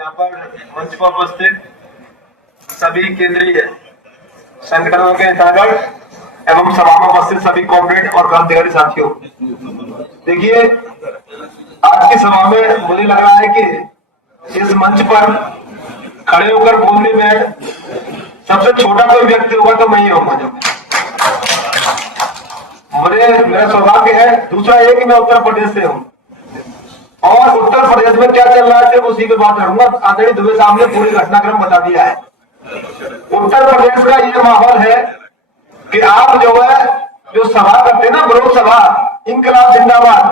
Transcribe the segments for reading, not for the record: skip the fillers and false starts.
यहाँ पर मंच पर उपस्थित सभी केंद्रीय संगठनों के नेतागण एवं सभा में उपस्थित सभी कॉर्पोरेट और क्रांतिकारी साथियों, देखिए आज की सभा में मुझे लग रहा है कि इस मंच पर खड़े होकर बोलने में सबसे छोटा कोई व्यक्ति होगा तो मैं ही होऊंगा। जब मेरा सौभाग्य है, दूसरा ये कि मैं उत्तर प्रदेश से हूँ और उत्तर प्रदेश में क्या चल रहा है सिर्फ उसी पे बात करूंगा। आदरणीय दुबे साहब ने पूरी घटनाक्रम बता दिया है। उत्तर प्रदेश का ये माहौल है कि आप जो है जो सभा करते हैं ना, विरोध सभा, इंकलाब जिंदाबाद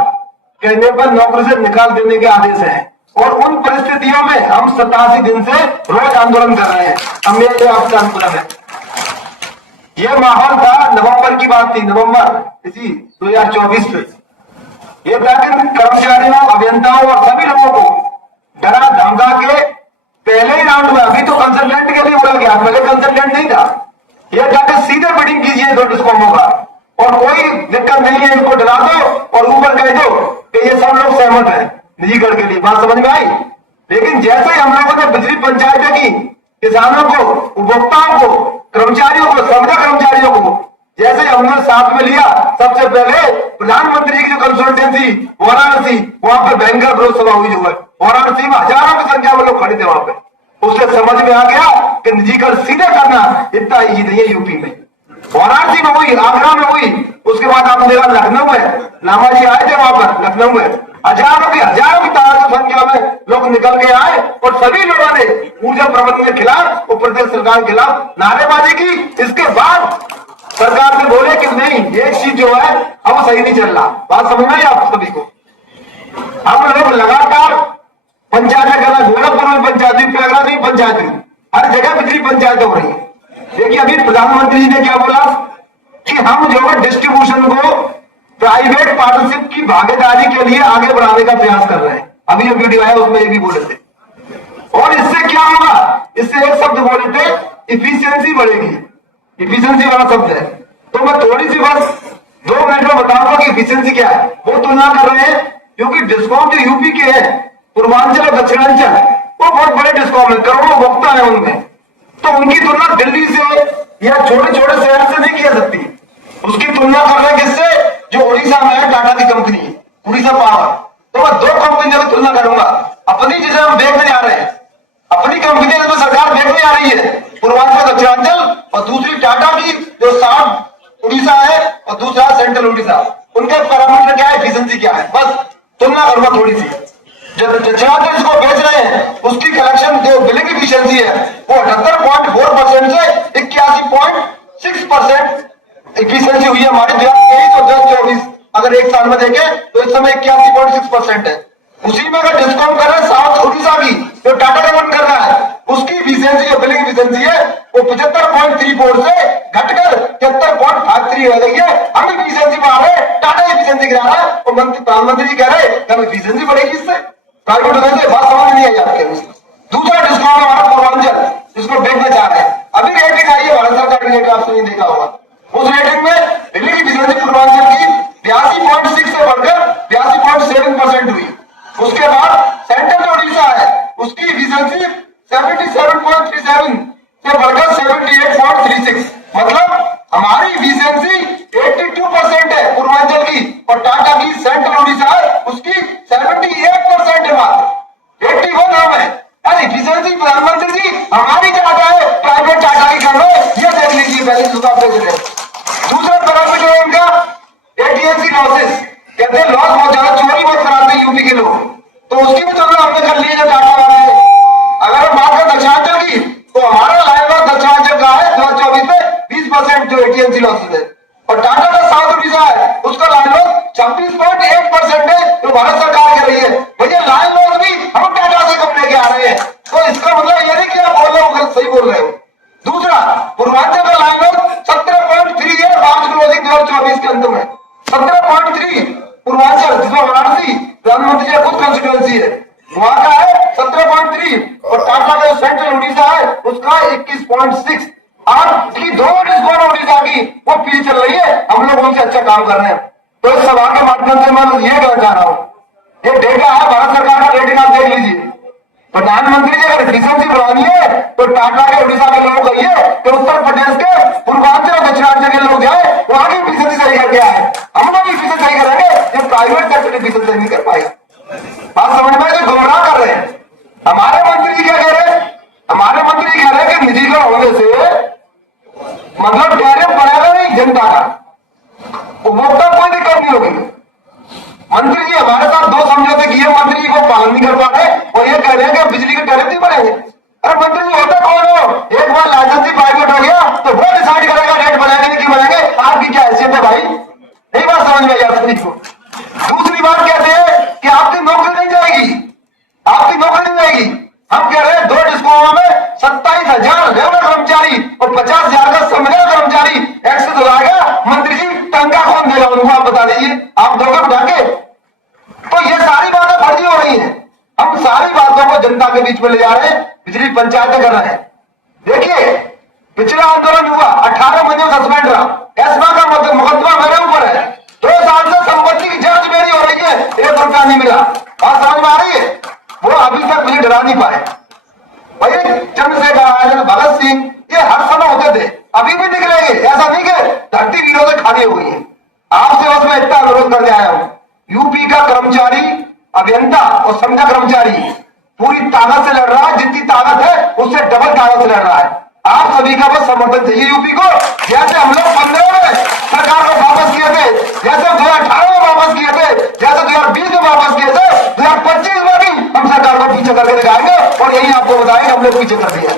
कहने पर नौकरी से निकाल देने के आदेश है और उन परिस्थितियों में हम 87 दिन से रोज आंदोलन कर रहे हैं। हम ये आपका आंदोलन है। ये माहौल था, नवंबर की बात थी, नवंबर इसी 2024 में। ये था कि कर्मचारियों, अभियंताओं और सभी लोगों को डरा धमका के पहले ही राउंड में, अभी तो कंसल्टेंट के लिए बोला गया, पहले कंसल्टेंट नहीं था, यह था कि सीधे बिडिंग कीजिए दो डिस्कॉमों का और कोई दिक्कत नहीं है, इनको डरा दो और ऊपर कह दो कि ये सब लोग सहमत है निजीकरण के लिए। बात समझ में आई? लेकिन जैसे ही हम लोगों ने बिजली पंचायतें की, किसानों को, उपभोक्ताओं को, कर्मचारियों को, संविदा कर्मचारियों को जैसे हमने साथ में लिया, सबसे पहले प्रधानमंत्री की जो कंसल्टेंसी वाराणसी, वहां पे भयंकर विरोध सभा हुई जो है वाराणसी में, हजारों की संख्या में लोग खड़े थे वहां पे। उससे समझ में आ गया कि निजीकरण सीधे करना इतना ईजी नहीं है। यूपी में वाराणसी में हुई, आगरा में हुई, उसके बाद आपने देखा लखनऊ में, लामा जी आए थे वहां पर लखनऊ में, हजारों की तादाद संख्या में लोग निकल के आए और सभी लोगों ने ऊर्जा प्रबंधन के खिलाफ और प्रदेश सरकार के खिलाफ नारेबाजी की। इसके बाद सरकार ने बोले कि नहीं, ये चीज जो है अब सही नहीं चल रहा। बात समझ में आप सभी को? हम लोग लगातार पंचायत कर रहे, गोरखपुर में पंचायत हुई, प्रयागराज में पंचायत हुई, हर जगह बिजली पंचायत हो रही है। देखिए अभी प्रधानमंत्री जी ने क्या बोला कि हम जो है डिस्ट्रीब्यूशन को प्राइवेट पार्टनरशिप की भागीदारी के लिए आगे बढ़ाने का प्रयास कर रहे हैं। अभी जो वीडियो आया उसमें ये भी बोले थे। और इससे क्या होगा, इससे एक शब्द बोले थे, इफिशियंसी बढ़ेगी। इफिशियंसी वाला शब्द है, तो मैं थोड़ी सी बस 2 मिनट में बताऊंगा कि इफिशियंसी क्या है। वो तुलना कर रहे हैं क्योंकि डिस्कॉम जो यूपी के हैं, पूर्वांचल और दक्षिणांचल, वो बहुत बड़े डिस्कॉम है, करोड़ों उपभोक्ता है उनमें, तो उनकी तुलना दिल्ली से या छोटे छोटे शहर से नहीं की जा सकती। उसकी तुलना कर रहे हैं किससे? जो उड़ीसा में है, टाटा की कंपनी, उड़ीसा पावर। तो मैं 2 कंपनियों की तुलना करूंगा, अपनी जिसे हम देखने जा रहे हैं, अपनी कंपनियां तो सरकार देखने आ रही है, पूर्वांचल दक्षिणांचल, और दूसरी टाटा की जो साउथ उड़ीसा है और दूसरा सेंट्रल उड़ीसा, उनके पैरामीटर क्या है, एफिशिएंसी क्या है, बस तुलना करूंगा थोड़ी सी। जो दक्षिणांचल इसको बेच रहे हैं उसकी कलेक्शन जो बिलिंग एफिशिएंसी है वो 78.4% से 81.6% एफिशिएंसी हुई है हमारे 2023 और 2024। अगर एक साल में देखें तो इस समय 81.6% है। उसी में अगर डिस्कॉम कर रहे हैं साउथ उड़ीसा की, जो टाटा का रन कर रहा है, उसकी एफिशिएंसी जो बिलिंग एफिशिएंसी है वो 75.34 से घटकर 73.53 हो गई है। हम एफिशिएंसी बढ़ा रहे हैं, टाटा एफिशिएंसी गिरा रहा है और प्रधानमंत्री जी कह रहे हैं हम एफिशिएंसी बढ़ेगी इससे। प्राइवेट बात समझ नहीं आई आपके। दूसरा डिस्कॉम हमारा पूर्वांचल, जिसको देखना चाह रहे हैं, अभी रेटिंग आई है भारत सरकार की, रेटिंग आपने नहीं देखा होगा। उस रेटिंग में दिल्ली की एफिशिएंसी पूर्वांचल की 82.6 से बढ़कर 82.7% हुई। उसके बाद सेंट्रल उड़ीसा है, उसकी एफिशिएंसी 77.37 से बढ़कर 78.36, मतलब हमारी एफिशिएंसी 82% है पूर्वांचल की और टाटा की सेंट्रल उड़ीसा है उसकी 78% है, मात्र 81 नाम है। अरे एफिशिएंसी प्रधानमंत्री जी हमारी ज्यादा है, प्राइवेट टाटा की कर लो, ये देख लीजिए पहले उसका प्रेसिडेंट। दूसरा पैरामीटर है इनका एटीएससी लॉसेस, कहते हैं लॉस बहुत ज्यादा, चोरी बहुत कराते हैं यूपी के लोग, तो उसकी भी तुलना हमने कर ली है टाटा वाला है। अगर हम बात करें दक्षिणांचल की तो हमारा लाइन लॉस दक्षिणांचल का है 2024 में 20% जो एटीएससी लॉसेस है, और टाटा का साउथ उड़ीसा है उसका लाइन लॉस 26.8% है जो भारत सरकार कर रही है। भैया लाइन लॉस भी हम टाटा से कम लेके आ रहे हैं, तो इसका मतलब ये नहीं कि आप बोल रहे हो गलत, सही बोल रहे हो। दूसरा पूर्वांचल का लाइन लॉस 17.3 है मार्च क्लोजिंग 2024 के अंत में, 17.3 पूर्वांचल, जिसमें वाराणसी प्रधानमंत्री का खुद कंस्टिट्यूएंसी है, वहां का है 17.3, और टाटा का सेंट्रल उड़ीसा है उसका 21.6। आज की 2 डिस्कॉम उड़ीसा की वो पीछे चल रही है, हम लोग उनसे अच्छा काम कर रहे हैं। तो इस सभा के माध्यम से मैं ये कहना चाह रहा हूं, ये डेटा है भारत सरकार का, रेटिंग आप देख लीजिए, प्रधानमंत्री जी अगर एफिशिएंसी बढ़ानी है तो टाटा के उड़ीसा के लोग कहिए कि उत्तर प्रदेश के पूर्वांचल और दक्षिणांचल के लोग जाए वहां की एफिशिएंसी सही करके आए। हम लोग एफिशिएंसी सही करेंगे, ये प्राइवेट सेक्टर एफिशिएंसी नहीं कर पाए। बात समझ में जो गुमराह कर रहे हैं। हमारे मंत्री जी क्या कह रहे हैं? हमारे मंत्री जी कह रहे हैं कि निजीकरण होने से मतलब टैरिफ बढ़ेगा नहीं जनता का, उपभोक्ता कोई दिक्कत नहीं होगी। मंत्री जी हमारे साथ 2 समझौते किए, मंत्री जी को पालन नहीं कर पा रहे और ये कह रहे हैं कि बिजली के टैरिफ नहीं बढ़ेंगे। अरे मंत्री जी होता कौन हो? एक बार लाइसेंस ही प्राइवेट हो गया तो वो डिसाइड करेगा रेट बढ़ेंगे नहीं क्यों बढ़ेंगे। आपकी क्या हैसियत है भाई? यही बात समझ में आई आप सभी को। दूसरी बात कहते हैं कि आपकी नौकरी नहीं जाएगी, आपकी नौकरी नहीं जाएगी। हम कह रहे हैं 2 डिस्कोमा में 27,000 रेगुलर कर्मचारी और 50,000 का संविदा कर्मचारी एक्सेस हो जाएगा। मंत्री जी टंका कौन देगा उनको आप बता दीजिए, आप दोगे उठा के? तो ये सारी बातें फर्जी हो रही हैं। हम सारी बातों को जनता के बीच में ले जा रहे हैं, बिजली पंचायतें कर रहे हैं। देखिए पिछला आंदोलन हुआ, 18 महीने सस्पेंड रहा, एस्मा का मुकदमा मेरे ऊपर है। 2 साल से संपत्ति की जांच मेरी हो रही है, 1 रुपया नहीं मिला। बात समझ में आ रही है? वो अभी तक मुझे डरा नहीं पाए। भाई चंद्रशेखर आजाद, भगत सिंह ये हर समय होते थे, अभी भी निकलेंगे। ऐसा नहीं कि धरती वीरों से खाली हुई है। आपसे बस मैं इतना अनुरोध करने आया हूं, यूपी का कर्मचारी, अभियंता और समझा कर्मचारी पूरी ताकत से लड़ रहा है, जितनी ताकत है उससे डबल ताकत से लड़ रहा है। आप सभी का बस समर्थन चाहिए यूपी को, जैसे हम लोग 15 में सरकार को वापस किए थे, जैसे 2018 में वापस किए थे, जैसे 2020 में वापस किए थे, 2025 में भी हम सरकार को पीछे करके दिखाएंगे और यही आपको बताएंगे हम लोग पीछे कर दिया।